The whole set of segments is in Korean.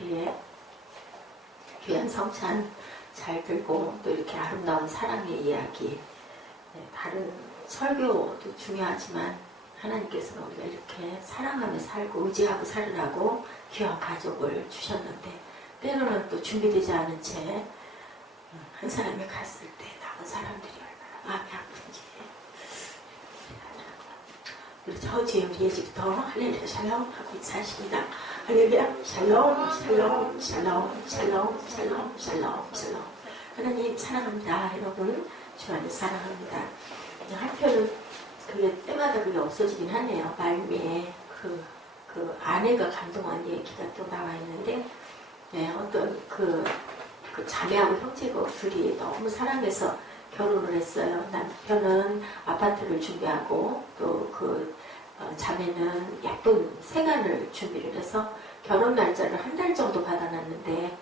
우리의 귀한 성찬 잘 들고 또 이렇게 아름다운 사랑의 이야기, 다른 설교도 중요하지만 하나님께서는 우리가 이렇게 사랑하며 살고 의지하고 살으라고 귀한 가족을 주셨는데, 때로는 또 준비되지 않은 채 한 사람이 갔을 때 남은 사람들이 얼마나 마음이 아픈지. 우리 저 주에 우리 예집부터 할렐루야 샬롬 하고 인사하십니다. 할렐루야 샬롬 샬롬 샬롬 샬롬 샬롬 샬롬 샬롬. 하나님 사랑합니다. 여러분 주 안에 사랑합니다. 한편은 그게 때마다 그게 없어지긴 하네요. 말미에 그 아내가 감동한 얘기가 또 나와 있는데, 어떤 그 자매하고 형제가 둘이 너무 사랑해서 결혼을 했어요. 남편은 아파트를 준비하고 또 자매는 예쁜 세간을 준비를 해서 결혼 날짜를 한 달 정도 받아놨는데,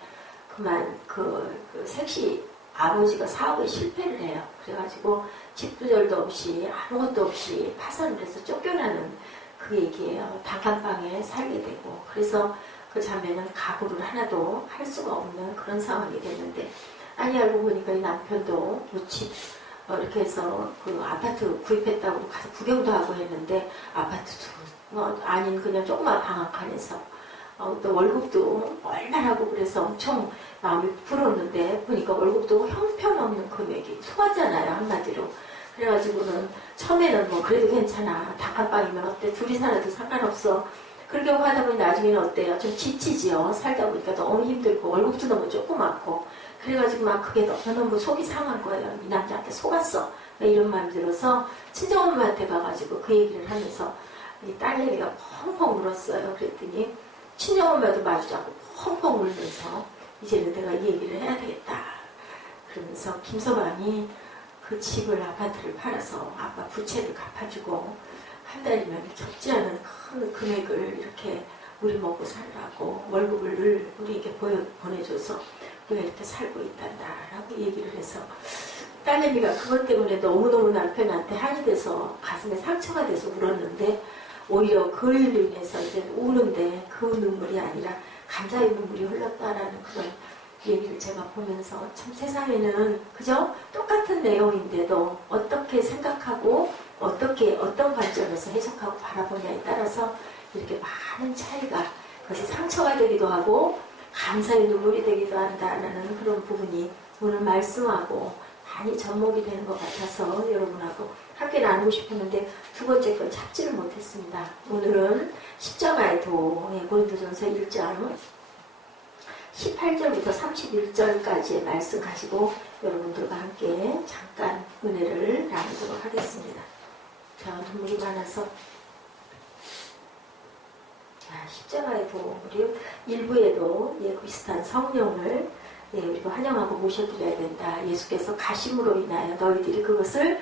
그만 그 섹시 아버지가 사업에 실패를 해요. 그래가지고 집부절도 없이 아무것도 없이 파산을 해서 쫓겨나는 그 얘기예요. 단칸방에 살게 되고, 그래서 그 자매는 가구를 하나도 할 수가 없는 그런 상황이 됐는데, 아니 알고 보니까 이 남편도 집 이렇게 해서 그 아파트 구입했다고 가서 구경도 하고 했는데, 아파트도 아닌 그냥 조그만 방 한 칸에서 또 월급도 얼마라고 그래서 엄청 마음이 불었는데, 보니까 월급도 형편없는 금액이 소화잖아요, 한마디로. 그래가지고는 처음에는 뭐 그래도 괜찮아, 단칸방이면 어때, 둘이 살아도 상관없어, 그렇게 하다 보니 나중에는 어때요? 좀 지치지요. 살다 보니까 너무 힘들고 월급도 너무 조그맣고, 그래가지고 막 그게 너무 속이 상한 거예요. 이 남자한테 속았어, 이런 마음이 들어서 친정엄마한테 가가지고 그 얘기를 하면서 이 딸내미가 펑펑 울었어요. 그랬더니 친정엄마도 마주자고 펑펑 울면서 이제는 내가 이 얘기를 해야 되겠다 그러면서 김서방이 그 집을, 아파트를 팔아서 아빠 부채를 갚아주고 한 달이면 적지 않은 큰 금액을 이렇게 우리 먹고 살라고 월급을 늘 우리에게 보내줘서 우리가 이렇게 살고 있단다라고 얘기를 해서, 딸내미가 그것 때문에 너무너무 남편한테 한이 돼서 가슴에 상처가 돼서 울었는데, 오히려 그 일로 인해서 이제 우는데 그 눈물이 아니라 감사의 눈물이 흘렀다라는 그런 얘기를 제가 보면서, 참 세상에는 그저 똑같은 내용인데도 어떻게 생각하고 어떤 관점에서 해석하고 바라보냐에 따라서 이렇게 많은 차이가, 그것이 상처가 되기도 하고 감사의 눈물이 되기도 한다는 그런 부분이 오늘 말씀하고 많이 접목이 되는 것 같아서 여러분하고 함께 나누고 싶었는데, 두 번째 건 찾지를 못했습니다. 오늘은 십자가의 도, 고린도전서 1장 18절부터 31절까지의 말씀 가지고 여러분들과 함께 잠깐 은혜를 나누도록 하겠습니다. 자, 눈물이 많아서 십자가의 도, 우리 일부에도 비슷한 성령을 우리가 환영하고 모셔드려야 된다. 예수께서 가심으로 인하여 너희들이 그것을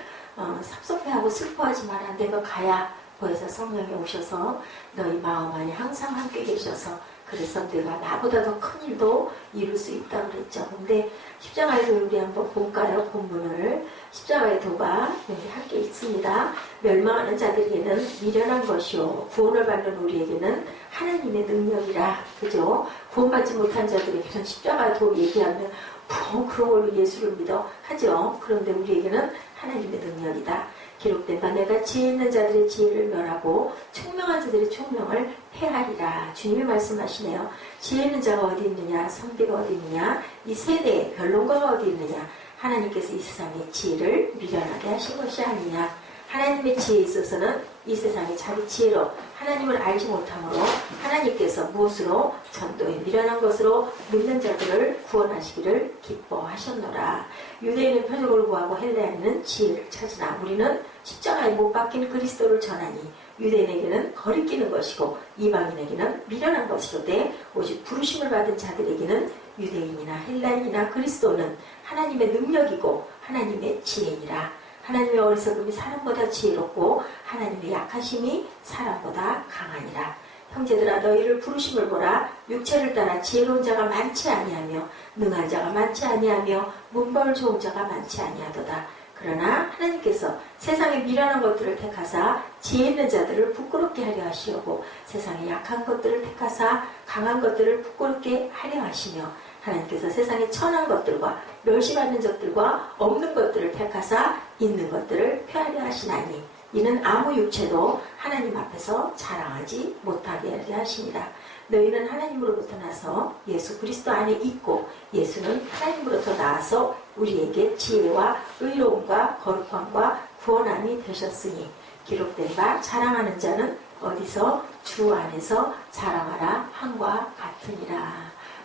섭섭해하고 슬퍼하지 마라. 내가 가야 보혜사 성령이 오셔서 너희 마음 안에 항상 함께 계셔서, 그래서 내가 나보다 더 큰 일도 이룰 수 있다고 그랬죠. 근데 십자가의 도 우리 한번 볼까요? 본문을. 십자가의 도가 여기 함께 있습니다. 멸망하는 자들에게는 미련한 것이요 구원을 받는 우리에게는 하나님의 능력이라. 그죠? 구원받지 못한 자들에게는 십자가의 도 얘기하면 그런 걸로 예수를 믿어 하죠. 그런데 우리에게는 하나님의 능력이다. 기록된 바 내가 지혜 있는 자들의 지혜를 멸하고 총명한 자들의 총명을 폐하리라. 주님이 말씀하시네요. 지혜 있는 자가 어디 있느냐, 선비가 어디 있느냐, 이 세대에 변론가가 어디 있느냐. 하나님께서 이 세상의 지혜를 미련하게 하신 것이 아니냐. 하나님의 지혜에 있어서는 이 세상의 자기 지혜로 하나님을 알지 못함으로 하나님께서 무엇으로 전도에 미련한 것으로 믿는 자들을 구원하시기를 기뻐하셨노라. 유대인은 표적을 구하고 헬라인은 지혜를 찾으나 우리는 십자가에 못 박힌 그리스도를 전하니 유대인에게는 거리끼는 것이고 이방인에게는 미련한 것이로되 오직 부르심을 받은 자들에게는 유대인이나 헬라인이나 그리스도는 하나님의 능력이고 하나님의 지혜니라. 하나님의 어리석음이 사람보다 지혜롭고 하나님의 약하심이 사람보다 강하니라. 형제들아 너희를 부르심을 보라. 육체를 따라 지혜로운 자가 많지 아니하며 능한 자가 많지 아니하며 문벌 좋은 자가 많지 아니하도다. 그러나 하나님께서 세상에 미련한 것들을 택하사 지혜 있는 자들을 부끄럽게 하려 하시려고 세상에 약한 것들을 택하사 강한 것들을 부끄럽게 하려 하시며 하나님께서 세상에 천한 것들과 멸시받는 것들과 없는 것들을 택하사 있는 것들을 폐하려 하시나니 이는 아무 육체도 하나님 앞에서 자랑하지 못하게 하려 하십니다. 너희는 하나님으로부터 나서 예수 그리스도 안에 있고 예수는 하나님으로부터 나와서 우리에게 지혜와 의로움과 거룩함과 구원함이 되셨으니 기록된 바 자랑하는 자는 어디서 주 안에서 자랑하라 함과 같으니라.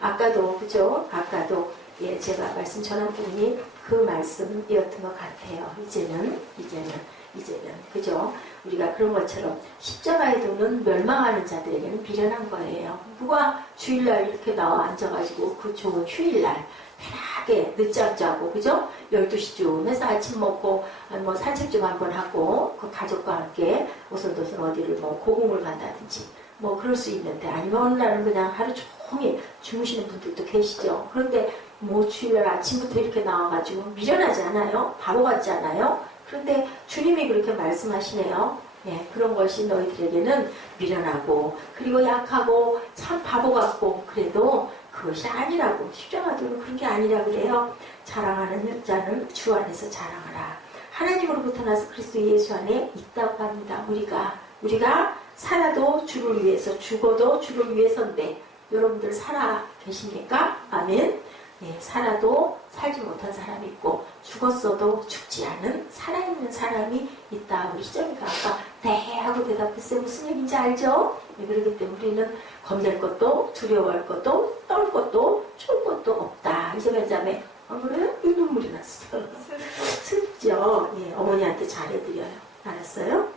아까도 그죠? 아까도 예, 제가 말씀 전한 부분이 그 말씀이었던 것 같아요. 이제는 그죠? 우리가 그런 것처럼 십자가에 도는 멸망하는 자들에게는 비련한 거예요. 누가 주일날 이렇게 나와 앉아가지고 그 좋은 휴일날 편하게 늦잠 자고 그죠? 12시쯤 해서 아침 먹고 뭐 산책 좀 한번 하고 그 가족과 함께 오손도손 어디를 뭐 고궁을 간다든지 뭐 그럴 수 있는데 아니면 어느 날은 그냥 하루 종일 주무시는 분들도 계시죠. 그런데 뭐 주일날 아침부터 이렇게 나와가지고 미련하지 않아요? 바보 같지 않아요? 그런데 주님이 그렇게 말씀하시네요. 네, 그런 것이 너희들에게는 미련하고 그리고 약하고 참 바보 같고 그래도 그것이 아니라고 십자가도는 그런 게 아니라고 그래요. 자랑하는 자는 주 안에서 자랑하라. 하나님으로부터 나서 그리스도 예수 안에 있다고 합니다. 우리가 살아도 주를 위해서 죽어도 주를 위해서인데 여러분들 살아 계십니까? 아멘. 네, 살아도 살지 못한 사람이 있고 죽었어도 죽지 않은 살아있는 사람이 있다. 우리 희정이가 아까 네 하고 대답했어요. 무슨 얘기인지 알죠? 네, 그렇기 때문에 우리는 겁낼 것도 두려워할 것도 떨 것도 추울 것도 없다. 이제 자매 그래요? 이 눈물이 났어. 슬프죠? 예, 어머니한테 잘해드려요. 알았어요?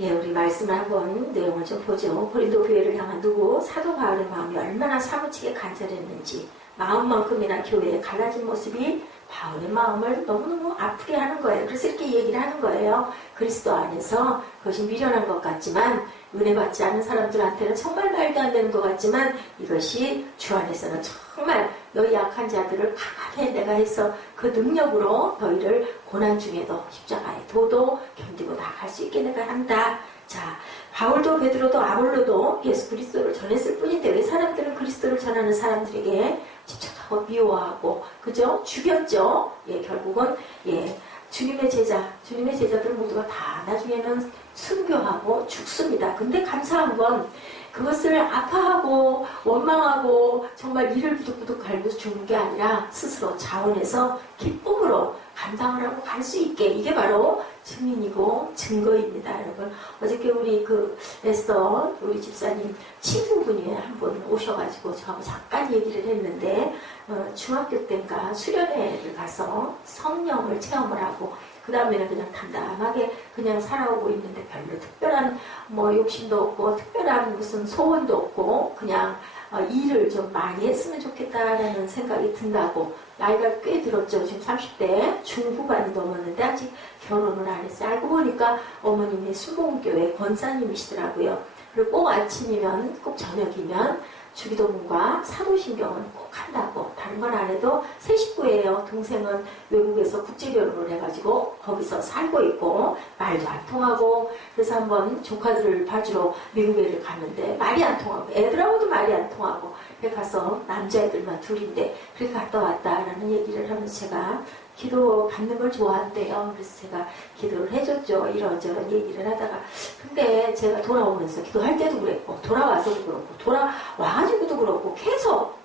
예, 우리 말씀을 한번 내용을 좀 보죠. 고린도 교회를 향한 누구 사도 바울의 마음이 얼마나 사무치게 간절했는지 마음만큼이나 교회에 갈라진 모습이 바울의 마음을 너무너무 아프게 하는 거예요. 그래서 이렇게 얘기를 하는 거예요. 그리스도 안에서 그것이 미련한 것 같지만 은혜 받지 않은 사람들한테는 정말 말도 안 되는 것 같지만 이것이 주 안에서는 정말 너희 약한 자들을 강하게 내가 해서 그 능력으로 너희를 고난 중에도 십자가에 도도 견디고 나갈 수 있게 내가 한다. 자, 바울도 베드로도 아볼로도 예수 그리스도를 전했을 뿐인데 왜 사람들은 그리스도를 전하는 사람들에게 집착하고 미워하고 그죠? 죽였죠. 예, 결국은 예, 주님의 제자들 모두가 다 나중에는 순교하고 죽습니다. 근데 감사한 건 그것을 아파하고 원망하고 정말 이를 부득부득 갈고 죽는 게 아니라 스스로 자원해서 기쁨으로 감당을 하고 갈 수 있게 이게 바로 증인이고 증거입니다. 여러분 어저께 우리 그 에스더 우리 집사님 친구분이 한 분 오셔가지고 저하고 잠깐 얘기를 했는데 중학교 때인가 수련회를 가서 성령을 체험을 하고 그 다음에는 그냥 담담하게 그냥 살아오고 있는데 별로 특별한 뭐 욕심도 없고 특별한 무슨 소원도 없고 그냥 일을 좀 많이 했으면 좋겠다라는 생각이 든다고 나이가 꽤 들었죠. 지금 30대 중후반이 넘었는데 아직 결혼을 안 했어요. 알고 보니까 어머님이 순복음교회 권사님이시더라고요. 그리고 꼭 아침이면 꼭 저녁이면 주기도문과 사도신경은 꼭 한다고. 다른 건 안 해도 세 식구예요. 동생은 외국에서 국제결혼을 해가지고 거기서 살고 있고 말도 안 통하고 그래서 한번 조카들을 봐주러 미국에 갔는데 말이 안 통하고 애들하고도 말이 안 통하고 그래 가서 남자애들만 둘인데 그렇게 갔다 왔다라는 얘기를 하면서 제가 기도 받는 걸 좋아한대요. 그래서 제가 기도를 해줬죠. 이런저런 얘기를 하다가. 근데 제가 돌아오면서 기도할 때도 그랬고, 돌아와서도 그렇고, 돌아와가지고도 그렇고, 계속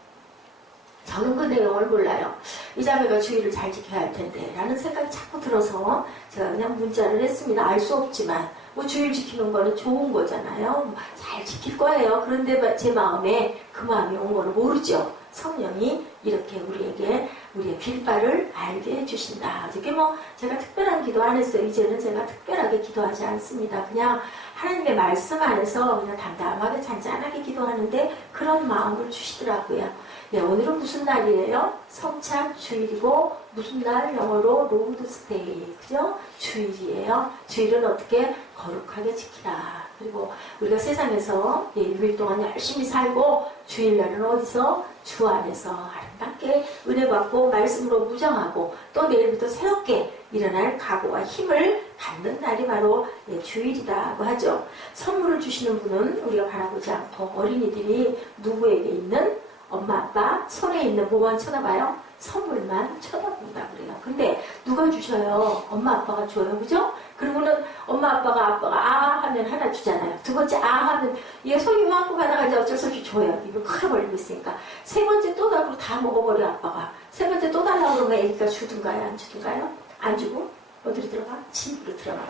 저는 그 내용을 몰라요. 이 자매가 주의를 잘 지켜야 할 텐데 라는 생각이 자꾸 들어서 제가 그냥 문자를 했습니다. 알 수 없지만 뭐 주의를 지키는 거는 좋은 거잖아요. 잘 지킬 거예요. 그런데 제 마음에 그 마음이 온 거는 모르죠. 성령이 이렇게 우리에게 우리의 빌바를 알게 해주신다. 어저께 뭐 제가 특별한 기도 안 했어요. 이제는 제가 특별하게 기도하지 않습니다. 그냥 하나님의 말씀 안에서 그냥 담담하게 잔잔하게 기도하는데 그런 마음을 주시더라고요. 네, 오늘은 무슨 날이에요? 성찬 주일이고 무슨 날? 영어로 로드스테이. 그죠? 주일이에요. 주일은 어떻게 거룩하게 지키라. 그리고 우리가 세상에서 6일 동안 열심히 살고 주일날은 어디서? 주 안에서 아름답게 은혜 받고 말씀으로 무장하고 또 내일부터 새롭게 일어날 각오와 힘을 갖는 날이 바로 주일이라고 하죠. 선물을 주시는 분은 우리가 바라보지 않고 어린이들이 누구에게 있는 엄마 아빠 손에 있는 뭐만 쳐다봐요? 선물만 쳐다본다 그래요. 근데 누가 주셔요? 엄마 아빠가 줘요. 그죠? 그리고는 엄마 아빠가 아 하면 하나 주잖아요. 두 번째 아 하면 얘 손이 이만큼 하다가 이제 어쩔 수 없이 줘요. 입을 크게 벌리고 있으니까. 세 번째 또 달라고 다 먹어버려 아빠가. 세 번째 또 달라고 그러면 애기가 주든가요? 안 주든가요? 안 주고 어디로 들어가? 집으로 들어가요.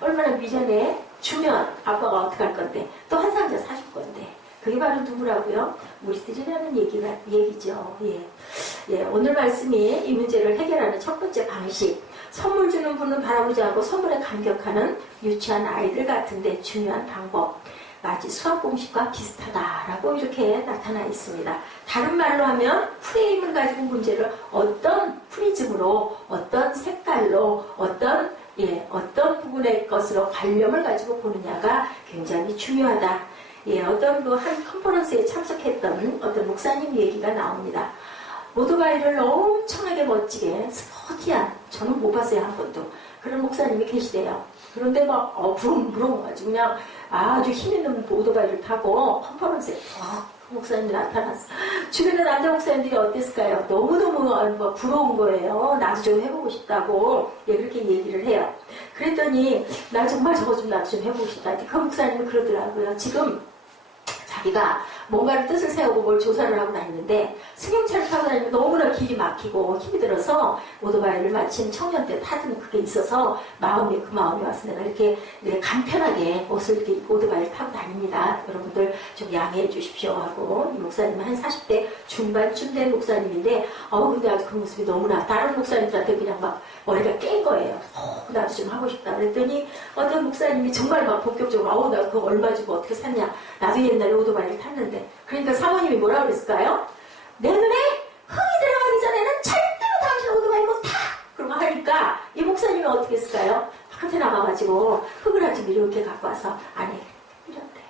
얼마나 미련해. 주면 아빠가 어떻게 할 건데 또 한 상자 사줄 건데 그게 바로 누구라고요? 우리들이라는 얘기죠. 오늘 말씀이 이 문제를 해결하는 첫 번째 방식. 선물 주는 분은 바라보지 않고 선물에 감격하는 유치한 아이들 같은데 중요한 방법. 마치 수학 공식과 비슷하다라고 이렇게 나타나 있습니다. 다른 말로 하면 프레임을 가지고 문제를 어떤 프리즘으로, 어떤 색깔로, 어떤 부분의 것으로 관념을 가지고 보느냐가 굉장히 중요하다. 어떤 한 컨퍼런스에 참석했던 어떤 목사님 얘기가 나옵니다. 오토바이를 엄청나게 멋지게 스포티한, 저는 못 봤어요 한 번도. 그런 목사님이 계시대요. 그런데 막 부릉부릉 가지고 그냥 아주 힘있는 오토바이를 타고 컨퍼런스에 그 목사님이 나타났어. 주변에 남자 목사님들이 어땠을까요? 너무너무 부러운 거예요. 나도 좀 해보고 싶다고 그렇게 얘기를 해요. 그랬더니 나 정말 저거 좀 나도 좀 해보고 싶다. 그 목사님이 그러더라고요. 지금 자기가 뭔가를 뜻을 세우고 뭘 조사를 하고 다니는데 승용차를 타고 다니면 너무나 길이 막히고 힘이 들어서 오토바이를 마침 청년 때 타던 그게 있어서 그 마음이 와서 내가 이렇게 간편하게 옷을 이렇게 입고 오토바이를 타고 다닙니다. 여러분들 좀 양해해 주십시오 하고 이 목사님은 한 40대 중반쯤 된 목사님인데 근데 아주 그 모습이 너무나 다른 목사님들한테 그냥 막 머리가 깬 거예요. 나도 좀 하고 싶다 그랬더니 어떤 목사님이 정말 막 본격적으로 나 그거 얼마 주고 어떻게 샀냐. 나도 옛날에 오토바이를 탔는데 그러니까 사모님이 뭐라고 그랬을까요? 내 눈에 흙이 들어가기 전에는 절대로 당신 오토바이 못 타! 그러고 하니까 이 목사님이 어떻게 했을까요? 바깥에 나가가지고 흙을 아주 이렇게 갖고 와서 안에 이런대요.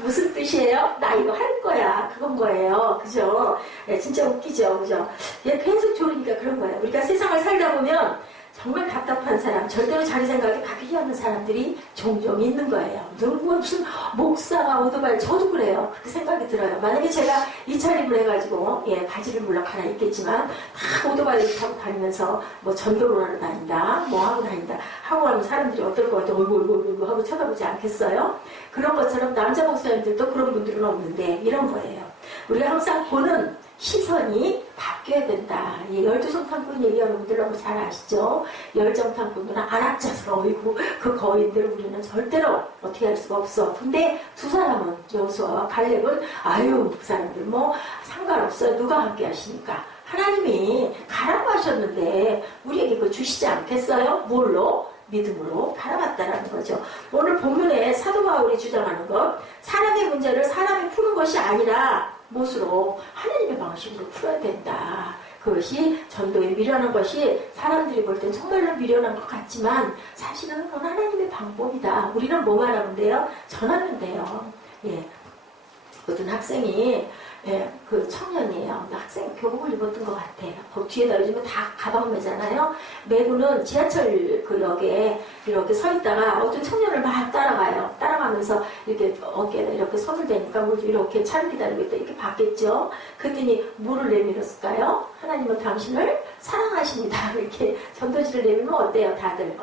무슨 뜻이에요? 나 이거 할 거야. 그건 거예요. 그죠? 진짜 웃기죠. 그죠? 계속 조르니까 그런 거예요. 우리가 세상을 살다 보면 정말 답답한 사람, 절대로 자기 생각에 바뀌지 않는 사람들이 종종 있는 거예요. 무슨 목사가 오토바이, 저도 그래요. 그렇게 생각이 들어요. 만약에 제가 이 차림을 해가지고, 바지를 물론 갈아입겠지만, 다 오토바이를 타고 다니면서, 전도를 하러 다닌다, 하고 다닌다, 하고 하면 사람들이 어떨 것 같아요? 어이구 하고 쳐다보지 않겠어요? 그런 것처럼 남자 목사님들도 그런 분들은 없는데, 이런 거예요. 우리가 항상 보는 시선이 바뀌어야 된다. 12성탄꾼 얘기 여러분들 너무 잘 아시죠? 10정탄꾼들은 안악자스러 어이구 그 거인들을 우리는 절대로 어떻게 할 수가 없어. 근데 두 사람은 여호수아와 갈렙은 그 사람들 상관없어요. 누가 함께 하시니까. 하나님이 가라고 하셨는데 우리에게 그거 주시지 않겠어요? 뭘로? 믿음으로 바라봤다라는 거죠. 오늘 본문에 사도 바울이 주장하는 것, 사람의 문제를 사람이 푸는 것이 아니라 무엇으로? 하나님의 방식으로 풀어야 된다. 그것이 전도에 미련한 것이 사람들이 볼 땐 정말로 미련한 것 같지만 사실은 그건 하나님의 방법이다. 우리는 뭐만 하면 돼요? 전하면 돼요. 어떤 학생이 그 청년이에요. 학생 교복을 입었던 것 같아요. 그 뒤에다 요즘은 다 가방 매잖아요. 매구는 지하철 그 역에 이렇게 서 있다가 어떤 청년을 막 따라가요. 따라가면서 이렇게 어깨에다 이렇게 손을 대니까 이렇게 차를 기다리고 있다 이렇게 봤겠죠. 그랬더니 뭐를 내밀었을까요? 하나님은 당신을 사랑하십니다. 이렇게 전도지를 내밀면 어때요? 다들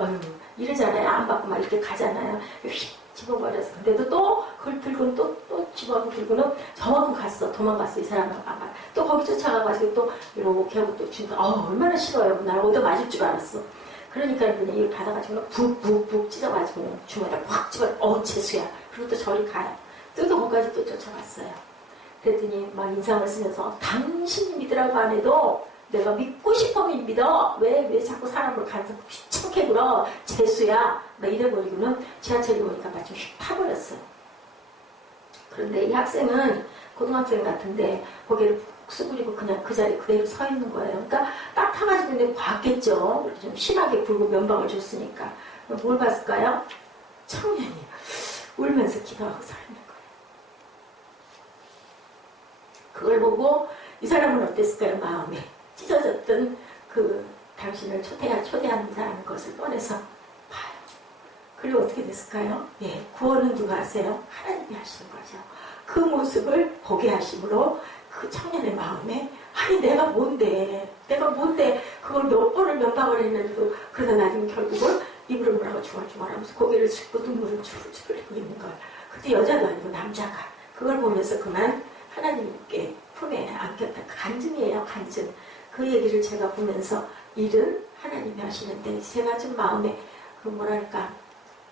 이러잖아요. 안 받고 막 이렇게 가잖아요. 휙 집어버려서. 근데도 또 그걸 들고는 또 집어들고는 저만큼 갔어. 도망갔어. 이 사람은 또 거기 쫓아가가지고 또 이렇게 하고 또 주니까 얼마나 싫어요. 날 얻어 맞을 줄 알았어. 그러니까 그냥 이걸 받아가지고 북북북 찢어가지고 주머니에 확 집어 재수야. 그리고 또 저리 가요. 또 거기까지 또 쫓아갔어요. 그랬더니 막 인상을 쓰면서 당신이 믿으라고 안 해도 내가 믿고 싶으면 믿어. 왜 자꾸 사람을 가서 귀찮게 굴어. 재수야. 막 이래버리고는 지하철이 오니까 마치 휙 파버렸어. 그런데 이 학생은 고등학생 같은데 고개를 푹 수그리고 그냥 그 자리에 그대로 서 있는 거예요. 그러니까 딱 타가지고 근데 봤겠죠. 좀 심하게 불고 면박을 줬으니까. 뭘 봤을까요? 청년이 울면서 기도하고 서 있는 거예요. 그걸 보고 이 사람은 어땠을까요? 마음에 찢어졌던 그 당신을 초대한다는 것을 꺼내서 봐요. 그리고 어떻게 됐을까요? 예, 구원은 누가 하세요? 하나님이 하시는 거죠. 그 모습을 보게 하심으로 그 청년의 마음에 아니 내가 뭔데 그걸 몇 번을 면박을 했는데도 그러다 나중에 결국은 입으로 뭐라고 중얼중얼하면서 고개를 숙이고 눈물을 주르주르 흘리고 있는 거예요. 그때 여자도 아니고 남자가 그걸 보면서 그만 하나님께 품에 안겼다. 간증이에요. 간증. 그 얘기를 제가 보면서 일은 하나님이 하시는데 제가 좀 마음에 그 뭐랄까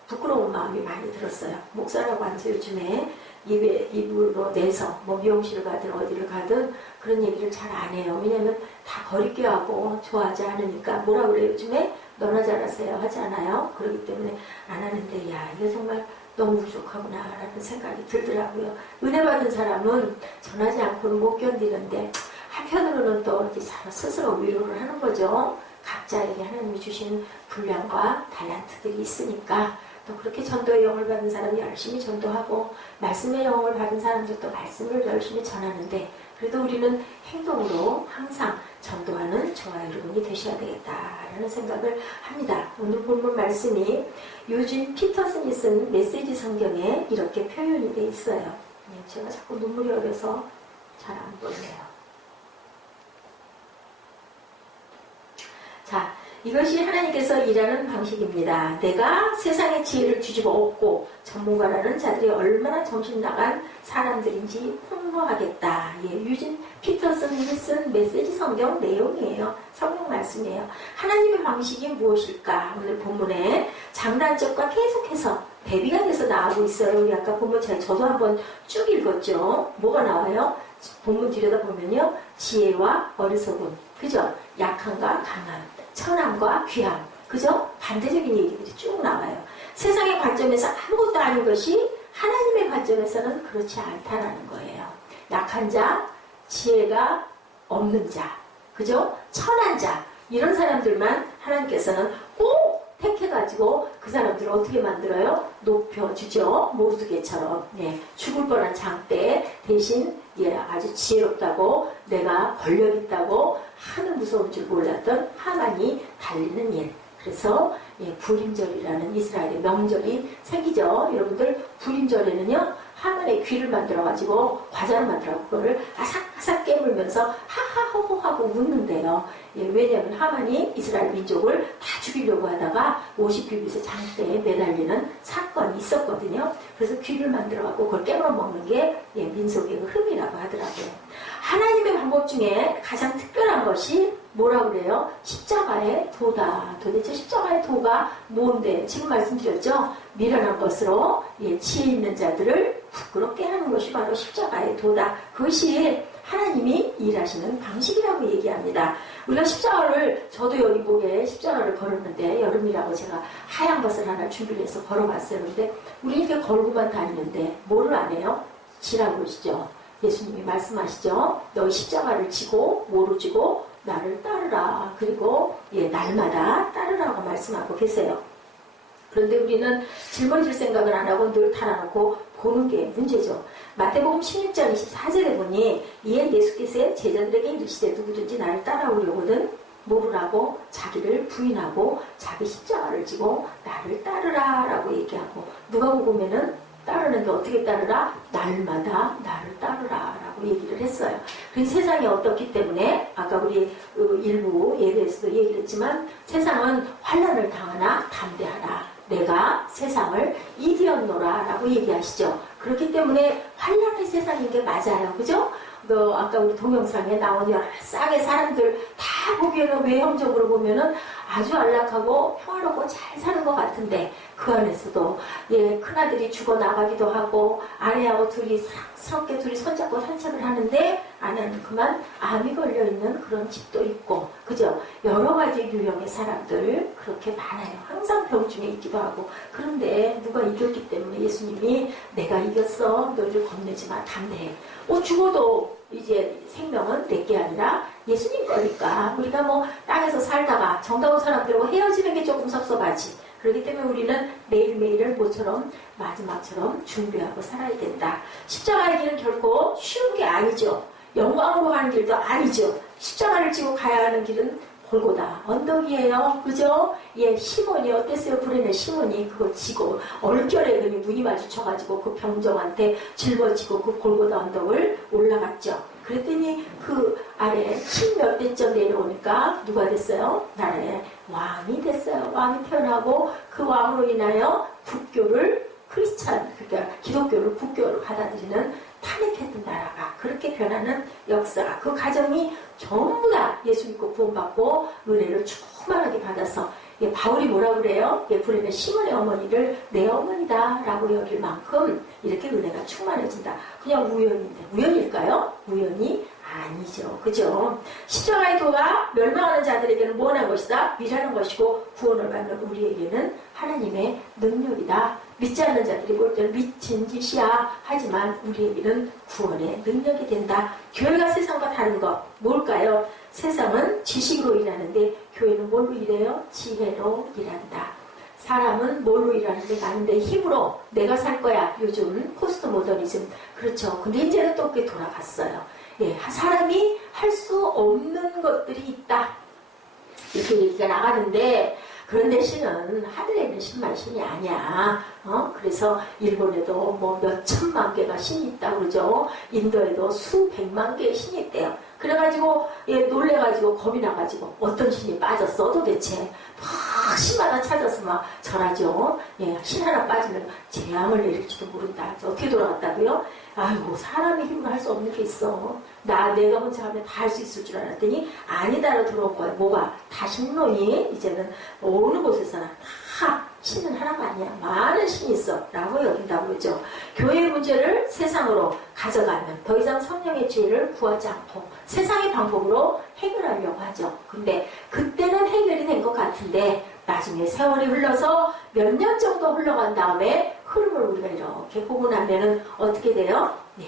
부끄러운 마음이 많이 들었어요. 목사라고 하면서 요즘에 입으로 내서 뭐 미용실을 가든 어디를 가든 그런 얘기를 잘 안 해요. 왜냐면 다 거리게 하고 좋아하지 않으니까 뭐라 그래요? 요즘에 너나 잘하세요 하지 않아요? 그렇기 때문에 안 하는데 야 이게 정말 너무 부족하구나 라는 생각이 들더라고요. 은혜 받은 사람은 전하지 않고는 못 견디는데 한편으로는 또 이렇게 스스로 위로를 하는 거죠. 각자에게 하나님이 주신 분량과 달란트들이 있으니까 또 그렇게 전도의 영을 받은 사람이 열심히 전도하고 말씀의 영을 받은 사람들도 말씀을 열심히 전하는데 그래도 우리는 행동으로 항상 전도하는 저와 여러분이 되셔야 되겠다라는 생각을 합니다. 오늘 본문 말씀이 유진 피터슨이 쓴 메시지 성경에 이렇게 표현이 되어 있어요. 제가 자꾸 눈물이 어려서 잘 안 보이네요. 자, 이것이 하나님께서 일하는 방식입니다. 내가 세상의 지혜를 뒤집어 엎고 전문가라는 자들이 얼마나 정신나간 사람들인지 폭로하겠다. 예, 유진 피터슨이 쓴 메시지 성경 내용이에요. 성경 말씀이에요. 하나님의 방식이 무엇일까? 오늘 본문에 장단점과 계속해서 대비가 돼서 나오고 있어요. 우리 아까 본문 저도 한번 쭉 읽었죠. 뭐가 나와요? 본문 들여다보면요. 지혜와 어리석음. 그죠? 약함과 강함. 천함과 귀함. 그죠? 반대적인 얘기들이 쭉 나와요. 세상의 관점에서 아무것도 아닌 것이 하나님의 관점에서는 그렇지 않다라는 거예요. 약한 자, 지혜가 없는 자, 그죠? 천한 자, 이런 사람들만 하나님께서는 꼭 택해가지고 그 사람들을 어떻게 만들어요? 높여주죠. 모르드게처럼. 예, 죽을 뻔한 장때 대신 예, 아주 지혜롭다고 내가 권력 있다고 하는 무서운 줄 몰랐던 하만이 달리는 일. 그래서 예, 불임절이라는 이스라엘의 명절이 생기죠. 여러분들 불임절에는요. 하만의 귀를 만들어가지고 과자를 만들어가지고 그거를 아삭아삭 깨물면서 하하호호 하고 웃는데요. 예, 왜냐하면 하만이 이스라엘 민족을 다 죽이려고 하다가 50규빗의 장대에 매달리는 사건이 있었거든요. 그래서 귀를 만들어가지고 그걸 깨물어 먹는 게 예, 민속의 흠이라고 하더라고요. 하나님의 방법 중에 가장 특별한 것이 뭐라고 그래요? 십자가의 도다. 도대체 십자가의 도가 뭔데? 지금 말씀드렸죠? 미련한 것으로 예, 지혜 있는 자들을 부끄럽게 하는 것이 바로 십자가의 도다. 그것이 하나님이 일하시는 방식이라고 얘기합니다. 우리가 십자가를, 저도 여기 목에 십자가를 걸었는데, 여름이라고 제가 하얀 것을 하나 준비를 해서 걸어봤어요. 그런데 우리 이렇게 걸고만 다니는데 뭐를 안 해요? 지라고 그러시죠. 예수님이 말씀하시죠. 너희 십자가를 지고 뭐로 지고 나를 따르라. 그리고 예, 날마다 따르라고 말씀하고 계세요. 그런데 우리는 짊어질 생각을 안 하고 늘 달아놓고 보는 게 문제죠. 마태복음 16장 24절에 보니 이에 예수께서 제자들에게 이르시되 누구든지 나를 따라오려거든 모르라고 자기를 부인하고 자기 십자가를 지고 나를 따르라 라고 얘기하고 누가복음에는 따르는데 어떻게 따르라? 날마다 나를 따르라 라고 얘기를 했어요. 그 세상이 어떻기 때문에 아까 우리 일부 예배에서도 얘기를 했지만 세상은 환난을 당하나 담대하라. 내가 세상을 이기었노라 라고 얘기하시죠. 그렇기 때문에 환난의 세상인 게 맞아요. 그죠? 아까 우리 동영상에 나온 여러 쌍의 사람들 다 보기에는 외형적으로 보면은 아주 안락하고 평화롭고 잘 사는 것 같은데 그 안에서도 예, 큰아들이 죽어나가기도 하고 아내하고 사랑스럽게 둘이 손잡고 산책을 하는데 아내는 그만 암이 걸려있는 그런 집도 있고 그죠? 여러 가지 유형의 사람들 그렇게 많아요. 항상 병중에 있기도 하고 그런데 누가 이겼기 때문에 예수님이 내가 이겼어 너희를 겁내지 마 담대해. 죽어도 이제 생명은 내게 아니라 예수님 거니까 우리가 뭐 땅에서 살다가 정다운 사람들하고 헤어지는 게 조금 섭섭하지. 그렇기 때문에 우리는 매일매일을 모처럼 마지막처럼 준비하고 살아야 된다. 십자가의 길은 결코 쉬운 게 아니죠. 영광으로 가는 길도 아니죠. 십자가를 지고 가야 하는 길은 골고다 언덕이에요. 그죠? 예, 시몬이 어땠어요? 불행의 시몬이 그거 지고 얼결에 그니 눈이 마주쳐가지고 그 병정한테 짊어지고 그 골고다 언덕을 올라갔죠. 그랬더니 그 아래 10몇 대쯤 내려오니까 누가 됐어요? 나라의 왕이 됐어요. 왕이 태어나고 그 왕으로 인하여 국교를 크리스찬, 그러니까 기독교를 국교로 받아들이는 탄핵했던 나라가 그렇게 변하는 역사가 그 가정이 전부 다 예수 믿고 구원받고 은혜를 충만하게 받아서 예, 바울이 뭐라 그래요? 예, 불행의 시몬의 어머니를 내 어머니다 라고 여길 만큼 이렇게 은혜가 충만해진다. 그냥 우연인데 우연일까요? 우연이 아니죠. 그죠? 십자가의 도가 멸망하는 자들에게는 무한한 것이다. 미라는 것이고 구원을 받는 우리에게는 하나님의 능력이다. 믿지 않는 자들이 볼 때는 미친 짓이야. 하지만 우리에게는 구원의 능력이 된다. 교회가 세상과 다른 것 뭘까요? 세상은 지식으로 일하는데 교회는 뭘로 일해요? 지혜로 일한다. 사람은 뭘로 일하는데 나는 내 힘으로 내가 살 거야. 요즘 포스트 모더니즘 그렇죠. 근데 이제는 또 그게 돌아갔어요. 예, 사람이 할 수 없는 것들이 있다. 이렇게 얘기가 나가는데 그런 대신은 하늘에 있는 신만 신이 아니야. 그래서 일본에도 뭐 몇 천만 개가 신이 있다고 그러죠. 인도에도 수백만 개의 신이 있대요. 그래가지고 예, 놀래가지고 겁이 나가지고 어떤 신이 빠졌어 도대체. 막 신 하나 찾아서 막 절하죠. 예, 신 하나 빠지면 재앙을 내릴지도 모른다. 어떻게 돌아갔다고요? 아이고 사람의 힘으로 할 수 없는 게 있어. 내가 혼자 하면 다 할 수 있을 줄 알았더니 아니다로 들어온 거야. 뭐가? 다 신론이 이제는 어느 곳에서나 다 신은 하나가 아니야. 많은 신이 있어. 라고 여긴다고 그러죠. 교회의 문제를 세상으로 가져가면 더 이상 성령의 지혜를 구하지 않고 세상의 방법으로 해결하려고 하죠. 근데 그때는 해결이 된 것 같은데 나중에 세월이 흘러서 몇 년 정도 흘러간 다음에 흐름을 우리가 이렇게 보고 나면은 어떻게 돼요? 네.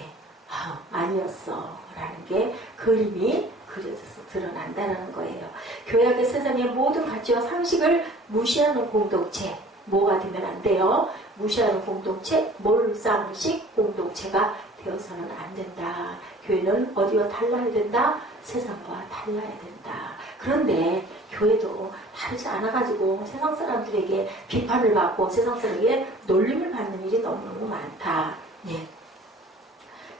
아니었어. 라는 게 그림이 그려져서 드러난다는 거예요. 교회학의 세상의 모든 가치와 상식을 무시하는 공동체. 뭐가 되면 안 돼요? 무시하는 공동체, 몰상식 공동체가 되어서는 안 된다. 교회는 어디와 달라야 된다? 세상과 달라야 된다. 그런데 교회도 다르지 않아가지고 세상 사람들에게 비판을 받고 세상 사람에게 놀림을 받는 일이 너무너무 많다. 예.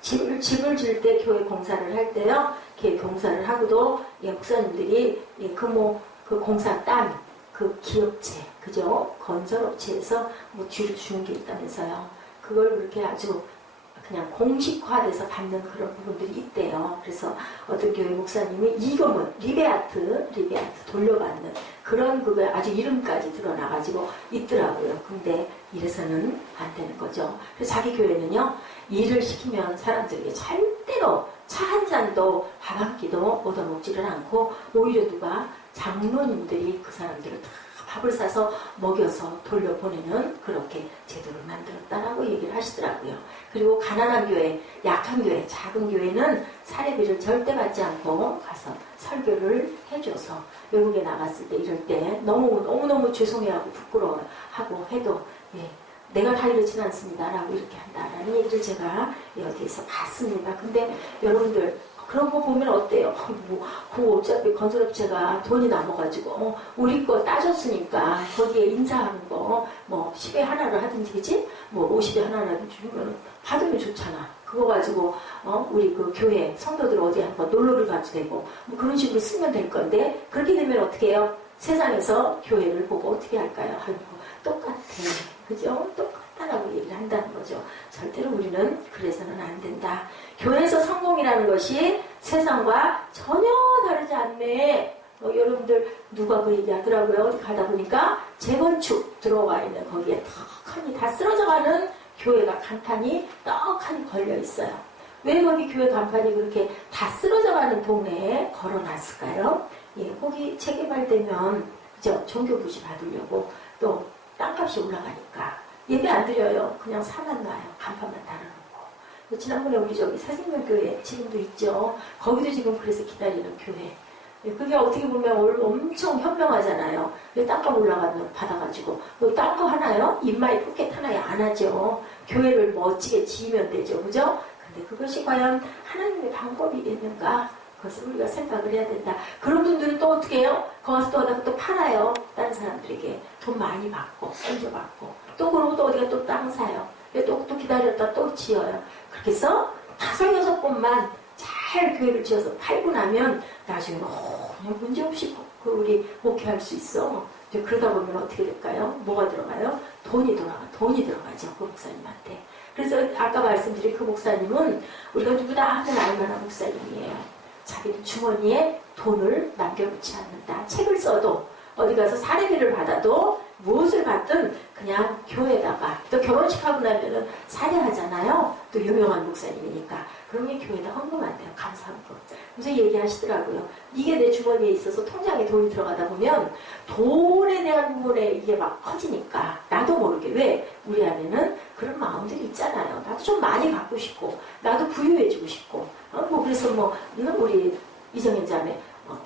집을 지을 때 교회 공사를 할 때요, 교회 공사를 하고도 예, 목사님들이 예, 그 공사 딴 그 기업체, 그죠? 건설업체에서 뭐 뒤로 주는 게 있다면서요. 그걸 그렇게 아주 그냥 공식화돼서 받는 그런 부분들이 있대요. 그래서 어떤 교회 목사님이 이금은 리베아트 돌려받는 그런 그거 아주 이름까지 드러나가지고 있더라고요. 근데 이래서는 안 되는 거죠. 그래서 자기 교회는요, 일을 시키면 사람들에게 절대로 차 한 잔도 밥 한 끼도 얻어먹지를 않고 오히려 누가 장로님들이 그 사람들을 다 밥을 사서 먹여서 돌려보내는 그렇게 제도를 만들었다라고 얘기를 하시더라고요. 그리고 가난한 교회, 약한 교회, 작은 교회는 사례비를 절대 받지 않고 가서 설교를 해줘서 외국에 나갔을 때 이럴 때 너무너무 죄송해하고 부끄러워하고 해도 예, 내가 다 이렇진 않습니다 라고 이렇게 한다라는 얘기를 제가 어디에서 봤습니다. 근데 여러분들 그런 거 보면 어때요? 그 어차피 건설업체가 돈이 남아가지고 우리 거 따졌으니까 거기에 인사하는 거 뭐 10에 하나를 하든지 그지? 뭐 50에 하나를 주면 받으면 좋잖아. 그거 가지고 우리 그 교회 성도들 어디 한번 놀러를 가도 되고 뭐 그런 식으로 쓰면 될 건데 그렇게 되면 어떻게 해요? 세상에서 교회를 보고 어떻게 할까요? 아이고 똑같아. 그죠? 똑같다라고 얘기를 한다는 거죠. 절대로 우리는 그래서는 안 된다. 교회에서 성공이라는 것이 세상과 전혀 다르지 않네. 여러분들 누가 그 얘기 하더라고요. 어디 가다 보니까 재건축 들어와 있는 거기에 떡하니 다 쓰러져가는 교회가 간판이 떡하니 걸려 있어요. 왜 거기 교회 간판이 그렇게 다 쓰러져가는 동네에 걸어놨을까요? 예, 거기 재개발되면 그죠? 종교부지 받으려고 또 땅값이 올라가니까 예배 안 드려요. 그냥 사만 놔요. 간판만 달아놓고. 지난번에 우리 저기 새생명교회 지금도 있죠. 거기도 지금 그래서 기다리는 교회. 그게 어떻게 보면 엄청 현명하잖아요. 땅값 올라가면 받아가지고 뭐 딴 거 하나요? 입마에 포켓 하나에 안 하죠. 교회를 멋지게 지으면 되죠. 그죠? 근데 그것이 과연 하나님의 방법이 있는가? 그것을 우리가 생각을 해야 된다. 그런 분들은 또 어떻게 해요? 거기서 또 어디가 또 팔아요. 다른 사람들에게 돈 많이 받고 손줘받고 또 그러고 또 어디가 또 땅 사요. 또 기다렸다 또 지어요. 그렇게 해서 5, 6번만 잘 교회를 지어서 팔고 나면 나중에 그냥 문제없이 우리 목회할 수 있어. 그러다 보면 어떻게 될까요? 뭐가 들어가요? 돈이 들어가죠. 그 목사님한테. 그래서 아까 말씀드린 그 목사님은 우리가 누구나 하면 알만한 목사님이에요. 자기 주머니에 돈을 남겨놓지 않는다. 책을 써도 어디 가서 사례비를 받아도 무엇을 받든 그냥 교회에다가 또 결혼식 하고 나면은 사례하잖아요. 또 유명한 목사님이니까. 그러면 교회에다 헌금한대요. 감사헌금. 그래서 얘기하시더라고요. 이게 내 주머니에 있어서 통장에 돈이 들어가다 보면 돈에 대한 부분에 이게 막 커지니까 나도 모르게 왜 우리 안에는 그런 마음들이 있잖아요. 나도 좀 많이 갖고 싶고 나도 부유해지고 싶고 그래서 우리 이정현 자매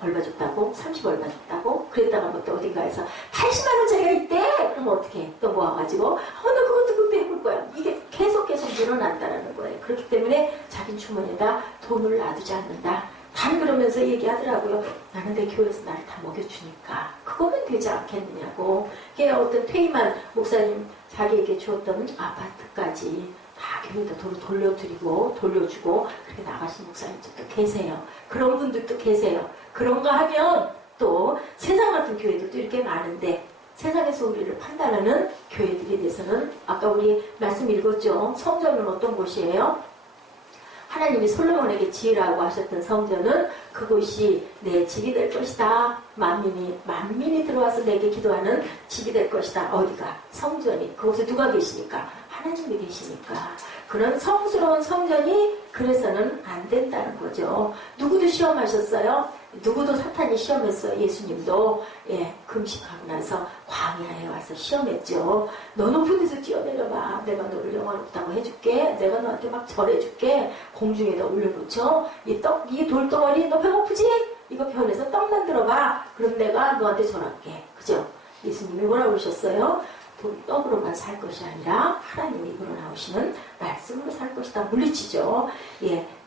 얼마 줬다고? 30 얼마 줬다고? 그랬다가 뭐 또 어딘가에서 80만원짜리가 있대! 그럼 어떻게 또 모아가지고 나 그것도 그때 해볼 거야. 이게 계속 늘어난다는 거예요. 그렇기 때문에 자기 주머니에다 돈을 놔두지 않는다. 단 그러면서 얘기하더라고요. 나는 내 교회에서 나를 다 먹여주니까 그거면 되지 않겠느냐고. 걔 어떤 퇴임한 목사님 자기에게 주었던 아파트까지 다 교회에다 돈을 돌려주고 그렇게 나가신 목사님들도 계세요. 그런 분들도 계세요. 그런가 하면 또 세상 같은 교회들도 이렇게 많은데 세상에서 우리를 판단하는 교회들에 대해서는 아까 우리 말씀 읽었죠. 성전은 어떤 곳이에요? 하나님이 솔로몬에게 지으라고 하셨던 성전은 그곳이 내 집이 될 것이다. 만민이 들어와서 내게 기도하는 집이 될 것이다. 어디가? 성전이. 그곳에 누가 계시니까? 하나님이 계시니까. 그런 성스러운 성전이 그래서는 안 된다는 거죠. 누구도 시험하셨어요? 누구도 사탄이 시험했어요. 예수님도 금식하고 나서 광야에 와서 시험했죠. 너 높은 데서 뛰어내려봐. 내가 너를 영원롭다고 해줄게. 내가 너한테 막 절해줄게. 공중에다 올려놓죠. 이 돌덩어리 너 배고프지? 이거 변해서 떡 만들어봐. 그럼 내가 너한테 절할게. 그죠? 예수님이 뭐라고 그러셨어요? 떡으로만 살 것이 아니라 하나님 입으로 나오시는 말씀으로 살 것이다. 물리치죠.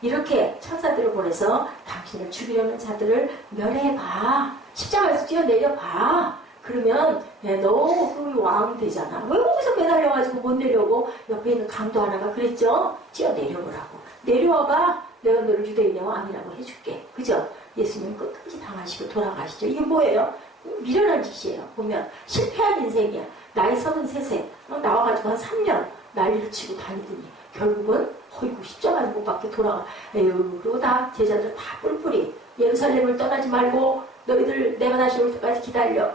이렇게 천사들을 보내서 당신을 죽이려는 자들을 멸해봐. 십자가에서 뛰어내려봐. 그러면 너 그 왕 되잖아. 왜 거기서 매달려가지고 못 내려오고 옆에 있는 강도 하나가 그랬죠. 뛰어내려오라고. 내려와봐. 내가 너를 유대인의 왕이라고 해줄게. 그죠? 예수님 끝까지 당하시고 돌아가시죠. 이게 뭐예요? 미련한 짓이에요. 보면 실패한 인생이야. 나이 33세 나와가지고 한 3년 난리를 치고 다니더니 결국은 어이구 십자가에 못 박게 돌아가. 그리고 다 제자들 다 뿔뿔이 예루살렘을 떠나지 말고 너희들 내가 다시 올 때까지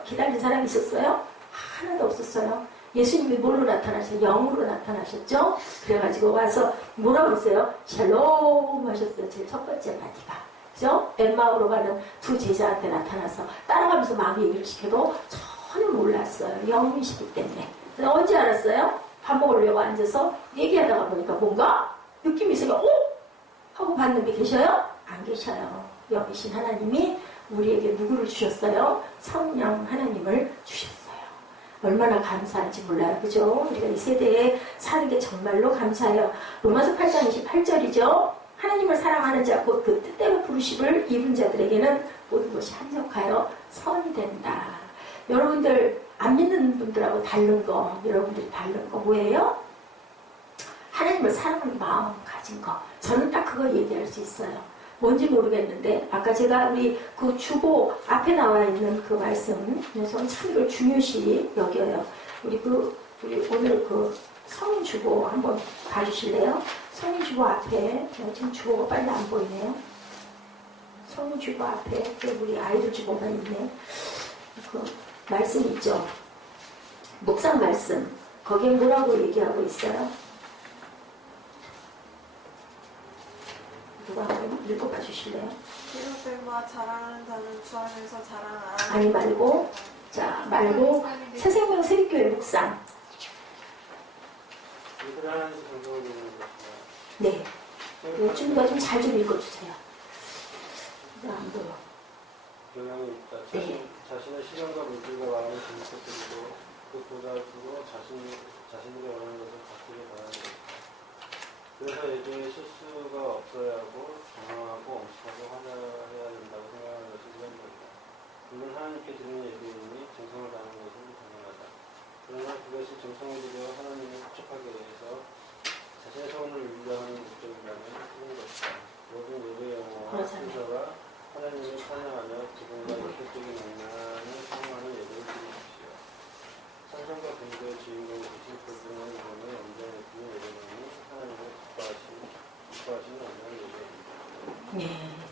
기다린 사람이 있었어요? 하나도 없었어요. 예수님이 뭘로 나타나셨어요? 영으로 나타나셨죠? 그래가지고 와서 뭐라고 했어요? 샬롬 하셨어요. 제일 첫 번째 마디가. 그죠? 엠마오로 가는 두 제자한테 나타나서 따라가면서 막 얘기를 시켜도 전혀 몰랐어요. 영이시기 때문에. 그래서 언제 알았어요? 밥 먹으려고 앉아서 얘기하다가 보니까 뭔가 느낌이 있어요. 하고 봤는데 계셔요? 안 계셔요. 영이신 하나님이 우리에게 누구를 주셨어요? 성령 하나님을 주셨어요. 얼마나 감사한지 몰라요. 그죠? 우리가 이 세대에 사는 게 정말로 감사해요. 로마서 8장 28절이죠. 하나님을 사랑하는 자 곧 그 뜻대로 부르심을 입은 자들에게는 모든 것이 합력하여 선이 된다. 여러분들 안 믿는 분들하고 다른 거, 여러분들이 다른 거 뭐예요? 하나님을 사랑하는 마음 가진 거. 저는 딱 그걸 얘기할 수 있어요. 뭔지 모르겠는데 아까 제가 우리 그 주보 앞에 나와 있는 그 말씀, 저는 참 이걸 중요시 여겨요. 우리 오늘 그 성인 주보 한번 봐주실래요? 성인 주보 앞에 지금 주보가 빨리 안 보이네요. 성인 주보 앞에 우리 아이들 주보만 있네. 그 말씀 있죠. 묵상 말씀. 거기에 뭐라고 얘기하고 있어요? 누가 한번 읽어봐 주실래요? 기록들과 자랑하는 자는 주 안에서 자랑하라. 아니 말고 새생명 세립교회 묵상. 네. 좀 더 좀 잘 좀 읽어주세요. 안 보여. 시간과 물질과 마음을 재밌게 드리고 그보다 두고 자신들이 원하는 것을 바꾸게 바라는 것입니다. 그래서 예배에 실수가 없어야 하고 정황하고 엄숙하고 화려해야 된다고 생각하는 것이 일반적이다. 물론 하나님께 드리는 예배이니 정성을 다하는 것은 당연하다. 그러나 그것이 정성을 들여 하나님을 흡족하게 해서 자신의 소원을 위로하는 목적이라면 틀린 것이다. 모든 예배 영어와 순서가 하나님을 찬양하며 그분과 역대적인 만남을 사용하는 예배를 드리십시오. 찬송과 공부의 주인공이 되신 그분의 이름을 언제나 드리는 예배만이 하나님을 기뻐하시는 언제나 예배입니다. 네,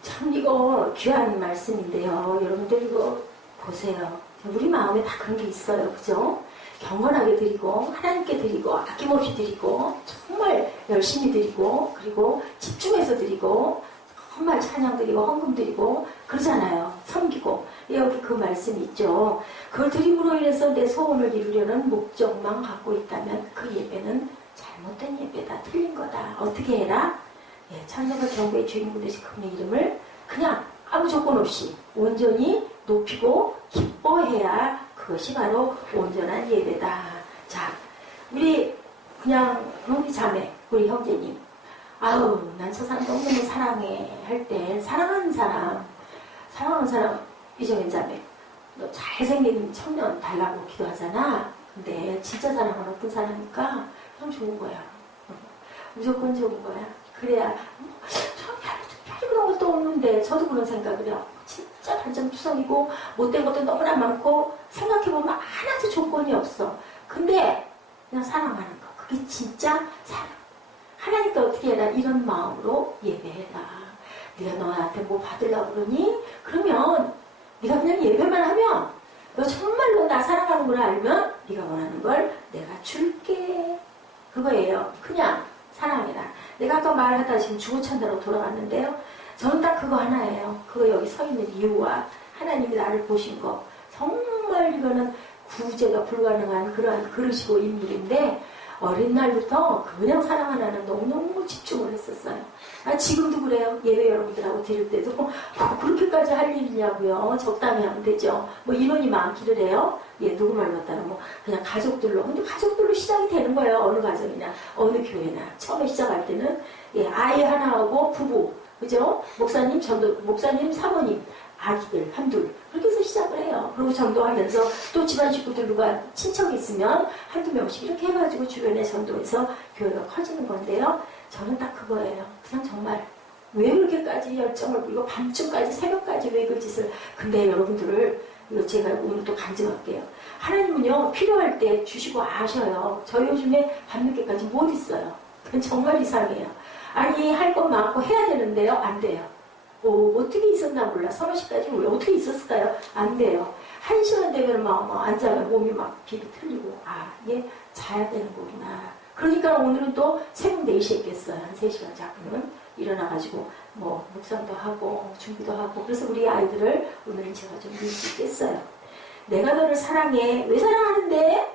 참 이거 귀한 말씀인데요. 여러분들 이거 보세요. 우리 마음에 다 그런 게 있어요. 그죠? 경건하게 드리고 하나님께 드리고 아낌없이 드리고 정말 열심히 드리고 그리고 집중해서 드리고 정말 찬양 드리고 헌금 드리고 그러잖아요. 섬기고 여기 그 말씀이 있죠. 그걸 드림으로 인해서 내 소원을 이루려는 목적만 갖고 있다면 그 예배는 잘못된 예배다. 틀린 거다. 어떻게 해라? 예, 찬양과 경배의 주인공 되신 그분의 이름을 그냥 아무 조건 없이 온전히 높이고 기뻐해야 그것이 바로 온전한 예배다. 자, 우리 그냥 우리 자매, 우리 형제님, 아우 난 저 사람 너무너무 사랑해 할 때 사랑하는 사람 이정현 자매, 너 잘생긴 청년 달라고 기도하잖아. 근데 진짜 사랑은 어떤 사람일까? 참 좋은 거야. 무조건 좋은 거야. 그래야 특별히 그런 것도 없는데 저도 그런 생각을 해요. 진짜 단정투성이고 못된 것도 너무나 많고 생각해보면 하나도 조건이 없어. 근데 그냥 사랑하는 거. 그게 진짜 사랑. 하나님께 어떻게 해라? 이런 마음으로 예배해라. 네가 너한테 뭐 받으려고 그러니? 그러면 네가 그냥 예배만 하면 너 정말로 나 사랑하는 걸 알면 네가 원하는 걸 내가 줄게. 그거예요. 그냥 사랑해라. 내가 아까 말하다 지금 주고찬다로 돌아갔는데요. 저는 딱 그거 하나예요. 그거 여기 서 있는 이유와 하나님이 나를 보신 거. 정말 이거는 구제가 불가능한 그러한 그릇이고 인물인데 어린 날부터 그냥 사랑 하나는 너무너무 집중을 했었어요. 아, 지금도 그래요. 예배 여러분들하고 드릴 때도 뭐 그렇게까지 할 일이냐고요. 적당히 하면 되죠. 뭐 인원이 많기를 해요. 예, 누구 말 같다는 뭐 그냥 가족들로. 근데 가족들로 시작이 되는 거예요. 어느 가정이나 어느 교회나 처음에 시작할 때는 예, 아이 하나하고 부부, 그죠? 목사님, 목사님, 사모님, 아기들 한둘 그렇게 해서 시작을 해요. 그리고 전도하면서 또 집안 식구들 누가 친척이 있으면 한두 명씩 이렇게 해가지고 주변에 전도해서 교회가 커지는 건데요. 저는 딱 그거예요. 그냥 정말 왜 그렇게까지 열정을 부리고 밤중까지 새벽까지 왜 그 짓을. 근데 여러분들을 이거 제가 오늘 또 간증할게요. 하나님은요 필요할 때 주시고 아셔요. 저 요즘에 밤늦게까지 못 있어요. 그건 정말 이상해요. 아니 할 것 많고 해야 되는데요. 안 돼요. 어떻게 있었나 몰라. 서너 시까지 왜 어떻게 있었을까요? 안 돼요. 1시간 되면 막 앉아면 몸이 막 비비 틀리고 얘 자야 되는 거구나. 그러니까 오늘은 또 새벽 4시에 깼어요. 한 3시간 자꾸는 일어나가지고 뭐 묵상도 하고 준비도 하고. 그래서 우리 아이들을 오늘은 제가 좀 일찍 깼어요. 내가 너를 사랑해. 왜 사랑하는데?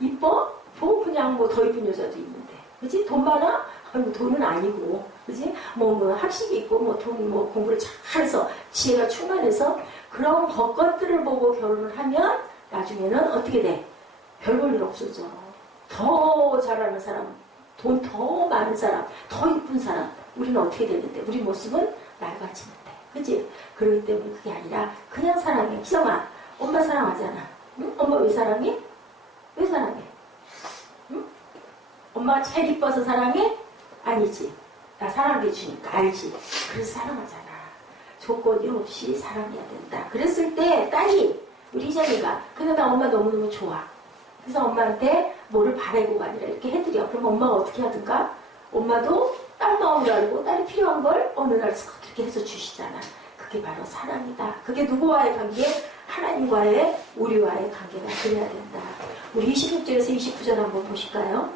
이뻐? 그냥 뭐 더 이쁜 여자도 있는데. 그치? 돈 많아? 돈은 아니고, 그지? 뭐 학식이 있고, 뭐 공부를 잘해서, 지혜가 충만해서, 그런 것들을 보고 결혼을 하면, 나중에는 어떻게 돼? 별 볼 일 없어져. 더 잘하는 사람, 돈 더 많은 사람, 더 이쁜 사람, 우리는 어떻게 되는데? 우리 모습은 낡아지는데. 그지? 그렇기 때문에 그게 아니라, 그냥 사랑해. 기성아, 엄마 사랑하잖아. 응? 엄마 왜 사랑해? 왜 사랑해? 응? 엄마가 제일 이뻐서 사랑해? 아니지. 나 사랑해 주니까 알지. 그래서 사랑하잖아. 조건이 없이 사랑해야 된다. 그랬을 때 딸이 우리 이장이가 근데 나 엄마 너무너무 좋아. 그래서 엄마한테 뭐를 바라고가 아니라 이렇게 해드려. 그럼 엄마가 어떻게 하든가? 엄마도 딸 마음을 알고 딸이 필요한 걸 어느 날 그렇게 해서 주시잖아. 그게 바로 사랑이다. 그게 누구와의 관계? 하나님과의 우리와의 관계가 그래야 된다. 우리 26절에서 29절 한번 보실까요?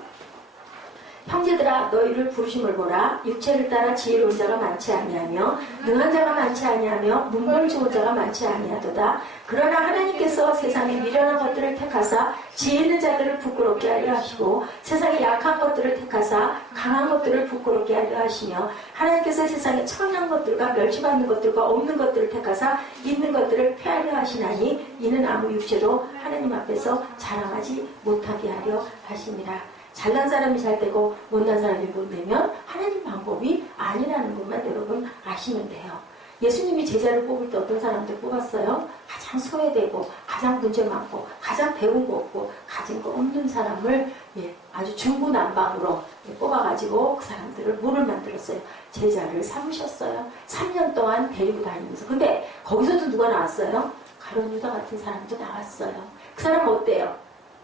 형제들아 너희를 부르심을 보라. 육체를 따라 지혜로운 자가 많지 아니하며 능한 자가 많지 아니하며 문벌 좋은 자가 많지 아니하도다. 그러나 하나님께서 세상에 미련한 것들을 택하사 지혜 있는 자들을 부끄럽게 하려 하시고 세상에 약한 것들을 택하사 강한 것들을 부끄럽게 하려 하시며 하나님께서 세상에 천한 것들과 멸시받는 것들과 없는 것들을 택하사 있는 것들을 폐하려 하시나니 이는 아무 육체로 하나님 앞에서 자랑하지 못하게 하려 하심이라. 잘난 사람이 잘 되고 못난 사람이 못 되면 하나님 방법이 아니라는 것만 여러분 아시면 돼요. 예수님이 제자를 뽑을 때 어떤 사람들 뽑았어요? 가장 소외되고 가장 문제 많고 가장 배운 거 없고 가진 거 없는 사람을 아주 중구난방으로 뽑아가지고 그 사람들을 물을 만들었어요. 제자를 삼으셨어요. 3년 동안 데리고 다니면서. 근데 거기서도 누가 나왔어요? 가룟 유다 같은 사람도 나왔어요. 그 사람은 어때요?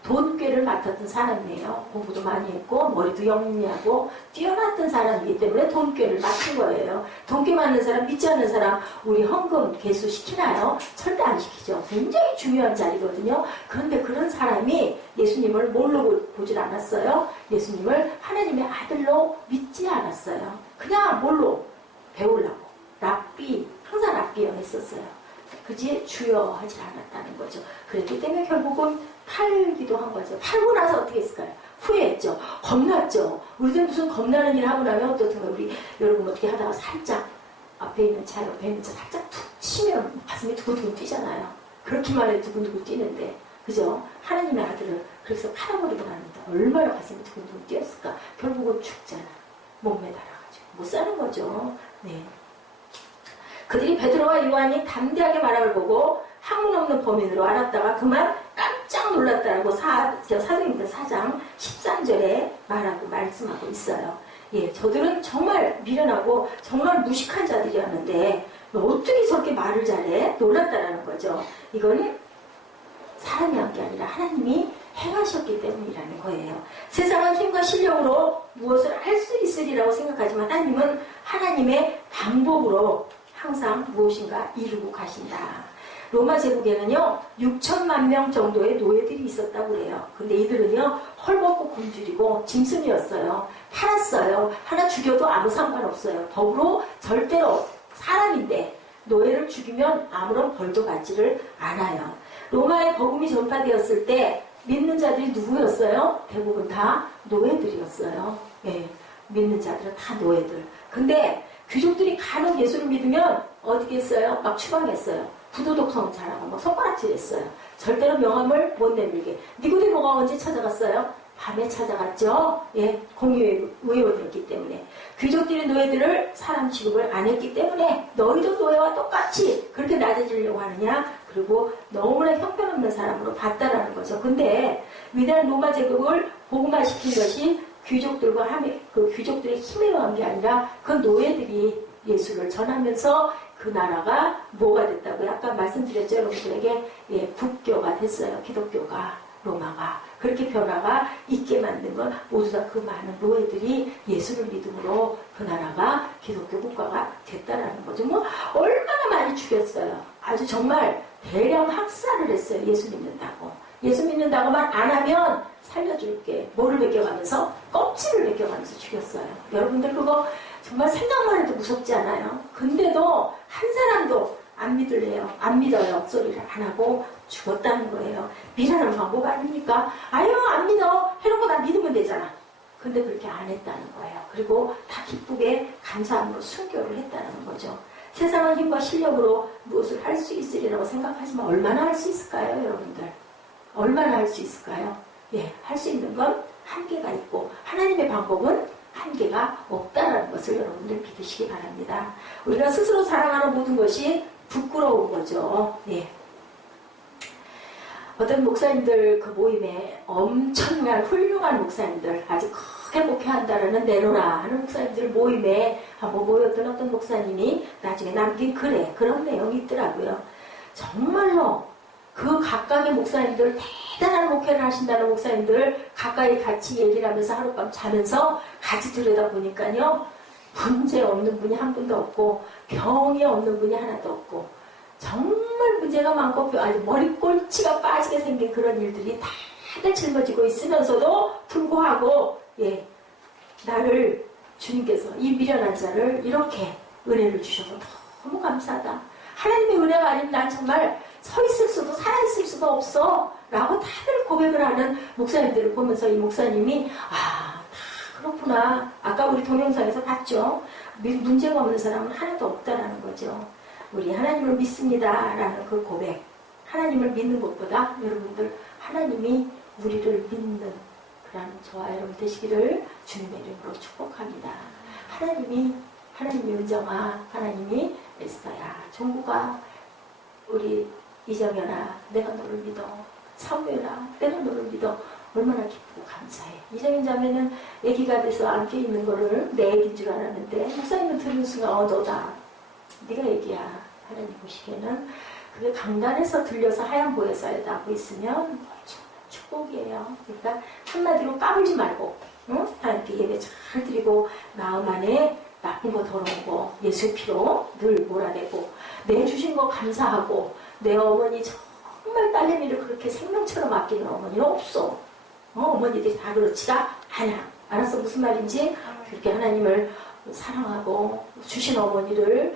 돈꾀를 맡았던 사람이에요. 공부도 많이 했고 머리도 영리하고 뛰어났던 사람이기 때문에 돈꾀를 맡은 거예요. 돈꾀 맡는 사람, 믿지 않는 사람 우리 헌금 개수 시키나요? 절대 안 시키죠. 굉장히 중요한 자리거든요. 그런데 그런 사람이 예수님을 뭘로 보질 않았어요? 예수님을 하나님의 아들로 믿지 않았어요. 그냥 뭘로? 배우려고. 랍비, 항상 랍비어 했었어요. 그지 주여 하지 않았다는 거죠. 그랬기 때문에 결국은 팔기도 한 거죠. 팔고 나서 어떻게 했을까요? 후회했죠. 겁났죠. 우리들 무슨 겁나는 일 하고 나면 어떻든가 우리 여러분 어떻게 하다가 살짝 앞에 있는 차 옆에 있는 차 살짝 툭 치면 가슴이 두근두근 뛰잖아요. 그렇게만 해도 두근두근 뛰는데 그죠? 하나님의 아들을 그래서 팔아버리고 나는데 얼마나 가슴이 두근두근 뛰었을까? 결국은 죽잖아. 몸매 달아가지고 못 사는 거죠. 네. 그들이 베드로와 요한이 담대하게 말함을 보고 학문 없는 범인으로 알았다가 그만 깜짝 놀랐다라고 사도행전 4장 13절에 말씀하고 있어요. 예, 저들은 정말 미련하고 정말 무식한 자들이었는데 어떻게 저렇게 말을 잘해? 놀랐다라는 거죠. 이건 사람이 한 게 아니라 하나님이 행하셨기 때문이라는 거예요. 세상은 힘과 실력으로 무엇을 할 수 있으리라고 생각하지만 하나님은 하나님의 방법으로 항상 무엇인가 이루고 가신다. 로마 제국에는요 6천만 명 정도의 노예들이 있었다고 그래요. 근데 이들은요 헐벗고 굶주리고 짐승이었어요. 팔았어요. 하나 죽여도 아무 상관없어요. 더불어 절대로 사람인데 노예를 죽이면 아무런 벌도 받지를 않아요. 로마의 복음이 전파되었을 때 믿는 자들이 누구였어요? 대부분 다 노예들이었어요. 예, 믿는 자들은 다 노예들. 근데 귀족들이 간혹 예수를 믿으면 어떻게 했어요? 막 추방했어요. 부도덕성 잘하고 막 손가락질했어요. 절대로 명함을 못 내밀게. 니고데모가 언제 찾아갔어요? 밤에 찾아갔죠. 예, 공의회 의원이었기 때문에. 귀족들의 노예들을 사람 취급을 안 했기 때문에 너희도 노예와 똑같이 그렇게 낮아지려고 하느냐? 그리고 너무나 형편없는 사람으로 봤다라는 거죠. 근데 위대한 로마 제국을 복음화시킨 것이 그 귀족들의 힘에 의한 게 아니라 그 노예들이 예수를 전하면서 그 나라가 뭐가 됐다고요? 아까 말씀드렸죠, 여러분들에게. 예, 국교가 됐어요. 기독교가, 로마가. 그렇게 변화가 있게 만든 건 모두 다 그 많은 노예들이 예수를 믿음으로 그 나라가 기독교 국가가 됐다라는 거죠. 뭐 얼마나 많이 죽였어요. 아주 정말 대량 학살을 했어요. 예수 믿는다고. 예수 믿는다고만 안 하면 살려줄게. 뭐를 베껴가면서? 껍질을 베껴가면서 죽였어요. 여러분들 그거 정말 생각만 해도 무섭지 않아요? 근데도 한 사람도 안 믿을래요. 안 믿어요. 소리를 안 하고 죽었다는 거예요. 미라는 방법 아닙니까? 아유 안 믿어. 해놓고 난 믿으면 되잖아. 근데 그렇게 안 했다는 거예요. 그리고 다 기쁘게 감사함으로 순교를 했다는 거죠. 세상은 힘과 실력으로 무엇을 할 수 있으리라고 생각하지만 얼마나 할 수 있을까요, 여러분들? 얼마나 할 수 있을까요? 예, 할 수 있는 건 한계가 있고 하나님의 방법은 한계가 없다는 것을 여러분들 믿으시기 바랍니다. 우리가 스스로 사랑하는 모든 것이 부끄러운 거죠. 예. 어떤 목사님들 그 모임에 엄청난 훌륭한 목사님들 아주 크게 목회한다라는 내놓으라 하는 목사님들 모임에 한번 모였던 어떤 목사님이 나중에 남긴 글에 그런 내용이 있더라고요. 정말로 그 각각의 목사님들 대단한 목회를 하신다는 목사님들 가까이 같이 얘기를 하면서 하룻밤 자면서 같이 들여다보니까요 문제 없는 분이 한 분도 없고 병이 없는 분이 하나도 없고 정말 문제가 많고 아주 머리꼴치가 빠지게 생긴 그런 일들이 다들 짊어지고 있으면서도 불구하고 예, 나를 주님께서 이 미련한 자를 이렇게 은혜를 주셔서 너무 감사하다. 하나님의 은혜가 아니면 난 정말 서 있을 수도 살아있을 수도 없어 라고 다들 고백을 하는 목사님들을 보면서 이 목사님이 다 그렇구나. 아까 우리 동영상에서 봤죠. 문제가 없는 사람은 하나도 없다라는 거죠. 우리 하나님을 믿습니다라는 그 고백. 하나님을 믿는 것보다 여러분들 하나님이 우리를 믿는 그런 저와 여러분 되시기를 주님의 이름으로 축복합니다. 하나님이 은정아, 하나님이 에스더야, 종구가 우리 이정현아, 내가 너를 믿어. 사무엘아, 내가 너를 믿어. 얼마나 기쁘고 감사해. 이정현 자매는 아기가 돼서 안겨 있는 거를 내 아기인 줄 알았는데 목사님은 들은 순간 너다. 네가 아기야. 하나님 보시기에는 그게 강단에서 들려서 하얀 보에 쌓여다고 있으면 축복이에요. 그러니까 한마디로 까불지 말고, 응? 하나님께 예배 잘 드리고 마음 안에 나쁜 거 더러운 거 예수 피로 늘 몰아내고 내 주신 거 감사하고 내 어머니 정말 딸내미를 그렇게 생명처럼 아끼는 어머니는 없어. 어머니들이 다 그렇지가 않아. 알았어? 무슨 말인지? 그렇게 하나님을 사랑하고 주신 어머니를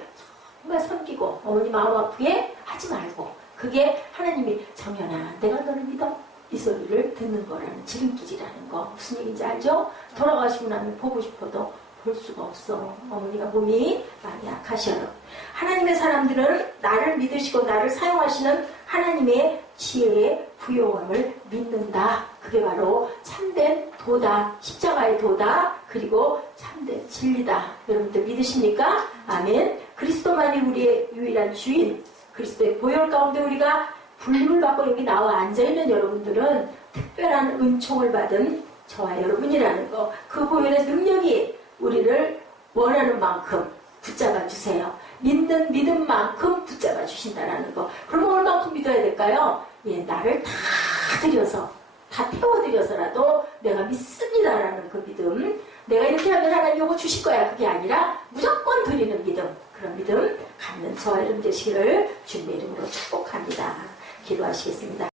정말 섬기고 어머니 마음 아프게 하지 말고 그게 하나님이 정연아 내가 너를 믿어 이 소리를 듣는 거라는 지름길이라는 거 무슨 얘기인지 알죠? 돌아가시고 나면 보고 싶어도 볼 수가 없어. 어머니가 몸이 많이 약하셔요. 하나님의 사람들은 나를 믿으시고 나를 사용하시는 하나님의 지혜의 부요함을 믿는다. 그게 바로 참된 도다. 십자가의 도다. 그리고 참된 진리다. 여러분들 믿으십니까? 아멘. 그리스도만이 우리의 유일한 주인. 그리스도의 보혈 가운데 우리가 불림을 받고 여기 나와 앉아있는 여러분들은 특별한 은총을 받은 저와 여러분이라는 거. 그 보혈의 능력이 우리를 원하는 만큼 붙잡아 주세요. 믿는 믿음만큼 붙잡아 주신다는 거. 그러면 얼만큼 믿어야 될까요? 나를 다 드려서 다 태워드려서라도 내가 믿습니다라는 그 믿음. 내가 이렇게 하면 하나님 이거 주실 거야. 그게 아니라 무조건 드리는 믿음. 그런 믿음 갖는 저와 여러분 되시기를 주님의 이름으로 축복합니다. 기도하시겠습니다.